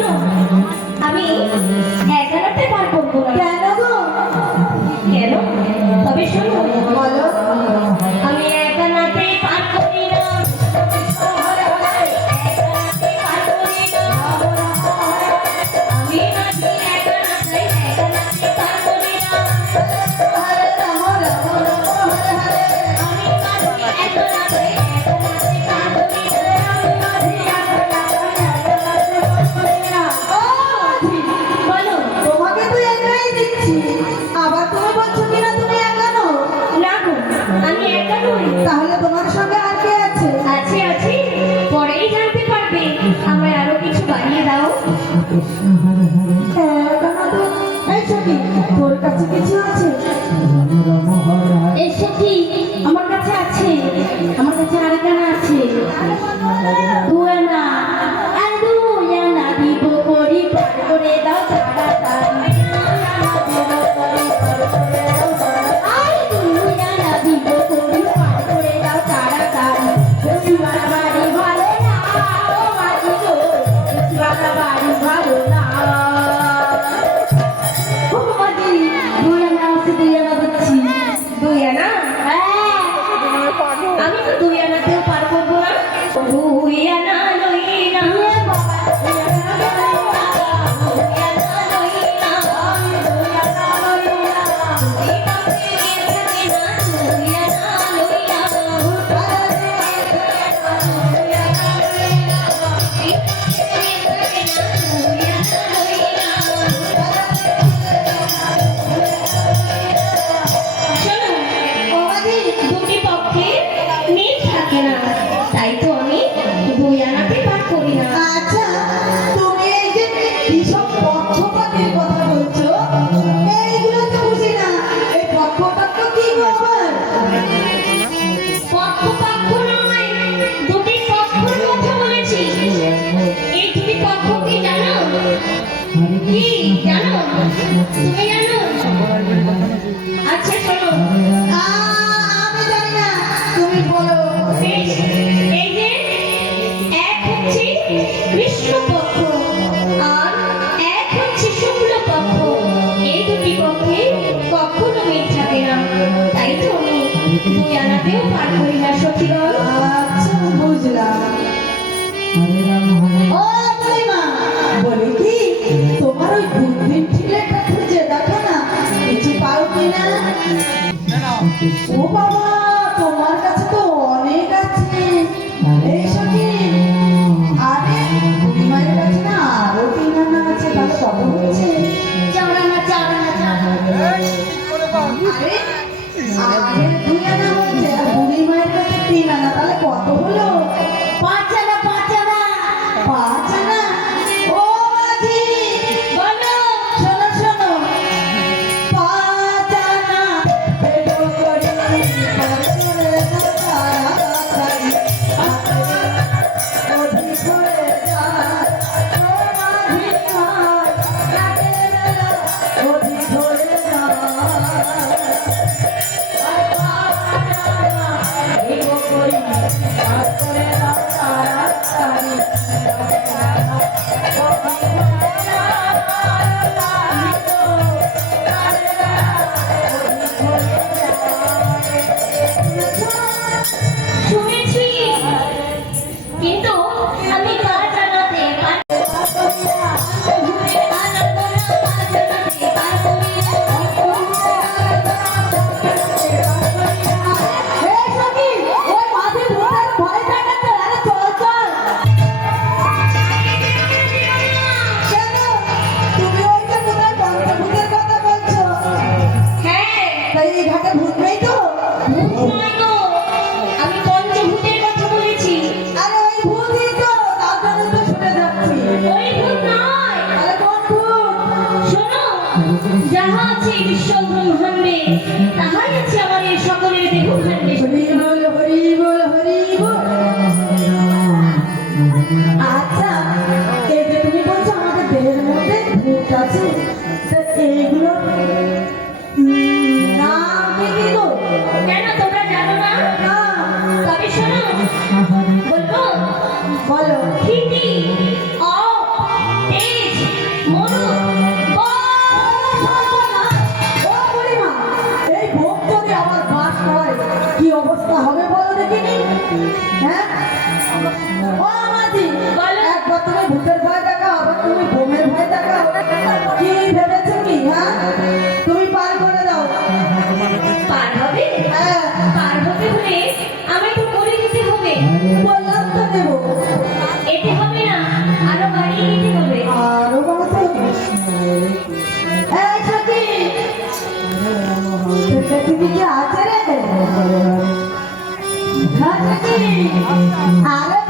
শোনো, আমি একান্নতে পার করবো না। কেন গো? কেন? তবে শোনো, বলো। আমি একান্নতে পার করি না। একান্নতে পার করি না। আমি নাকি একান্নতে পার করি না। হরে রাম রাম রাম হরে হরে। আমি নাকি একান্নতে পার করি না। ও মাঝি, বলো। তোমাকে তো একাই দিচ্ছি, আবার তুমি বলছো কিনা তুমি একা নও। না গো, আমি একা নই। তাহলে তোমার সঙ্গে আর কে আছে? আছে আছে, পরেই জানতে পারবে। আমায় আরো কিছু বানিয়ে দাও। একা না তো। এই সখী, তোর কাছে কিছু আছে? এসে কি আমার কাছে আছে, আমার কাছে আরেকখানা আছে। দুয়ানা, আর দুয়ানা দিব করি পার করে দাও তাড়াতাড়ি। আই দুয়ানা দিব করি পার করে দাও তাড়াতাড়ি। রসিমালা বাড়ি ভালো না, ও মাঝি গো, রসিমালা বাড়ি ভালো না। ও মাঝি, দুয়ানা আছে, দুয়ানা দিচ্ছি। দুয়ানা? হ্যাঁ, আমি তো দুই আনাতেও পার করবো না। দুই আনা লই না, দুই আনা লই না, দুই আনা লই না, দুই আনা লই না, দুই পাশে থাকে না, দুই আনা লই না, দুই আনা লই না, দুই পাশে থাকে না, দুই আনা লই না। শোনো, ও মাঝি, দুটি পক্ষে মিল থাকে না, তাই তো আমি দুই আনাতে পার করি না। আচ্ছা, তুমি এই যে কিসব পক্ষপাতের কথা বলছো, এইগুলো তো বুঝি না। এই পক্ষপাত তো কি গো আবার? পক্ষ নয়, দুটি পক্ষর কথা বলেছি। এই দুটি পক্ষ কি জানো? কি জানো? তুমি জানো? আচ্ছা শোনো, আমি জানি না, তুমি বলো। এই এই যে এক হচ্ছে কৃষ্ণ পক্ষ আর এক হচ্ছে শুক্ল পক্ষ। এই দুটি পক্ষে কখনো মিল থাকে না, তাই তো আমি দুই আনাতেও পার করি না সখীগণ। আচ্ছা, বুঝলাম। ও বুড়িমা, বলি কি, তোমার ওই বুদ্ধির ছেলেটা খুঁজে দেখো না, কিছু পাও কিনা। ও বাবা, তোমার কাছে তো অনেক আছে। এই সখী, আরে বুড়িমায়ের কাছে না আরো 3 আনা আছে, তাহলে কত হচ্ছে? চাওড়ানা চাওড়ানা চাওড়ানা। আরে আগে 2 আনা হচ্ছে, আর বুড়িমায়ের কাছে 3 আনা, তাহলে কত হলো? 5 আনা, 5 আনা, 5 আনা। ও মাঝি, বলো। শোনো শোনো, 5 আনা এলো করে পার করে দাও তাড়াতাড়ি। ওঠি করে যায়, ও মাঝি ভাই, রাতের বেলা ওঠি করে যায়। আর 5 আনা এলো করে পার করে দাও তাড়াতাড়ি। শুনেছি, কিন্তু আমি কাজ আনাতে পার করি না। ঘুরে আনবো না, কাজ আনাতে পার করি না। এই সখী, ওই মাঝে ভূতের ভয় দেখাচ্ছে, আরে চল চল। কেন? তুমি ওই যে কোথায় পঞ্চভূতের কথা বলছো? হ্যাঁ, তাই এই ঘাটে ভূত নেই তো? ভূত নয় গো, আমি পঞ্চভূতের কথা বলেছি। আরে ওই ভূতই তো, তার জন্য তো ছুটে যাচ্ছি। ওই ভূত নয়, আরে কোন ভূত? শোনো, যাহা আছে এই বিশ্ব ব্রহ্মাণ্ডে, তাহাই আছে আমার এই সকলের দেহখান্ডে। হরি বল হরি বল হরি বল। আচ্ছা, এই যে তুমি বলছো আমাদের দেহের মধ্যে ভূত আছে, তা এইগুলো নাম কি কি গো? কেন তোমরা জানো না? না, তবে শোনো, বলবো। বলো। ক্ষিতি, অপ, তেজ, বীজ মনু ও বুড়িমা, এই ভোগ যদি আমার বাস হয় কি অবস্থা হবে বলো দেখিনি? হ্যাঁ ও আমাজি, বলো। একবার তুমি ভূতের ভয় দেখাও, আবার তুমি বোমের ভয় দেখাও, কি ভেবেছো কি? হ্যাঁ তুমি পার করে দাও। পার হবে? হ্যাঁ পার হতে হলে আমায় তো করে দিতে হবে। বললাম তো দেবো। এতে হবে না, আরো বাড়িয়ে দিতে হবে। আরো বাবা এই সখী, সখী কি আছে রে? হ্যাঁ সখী, আরে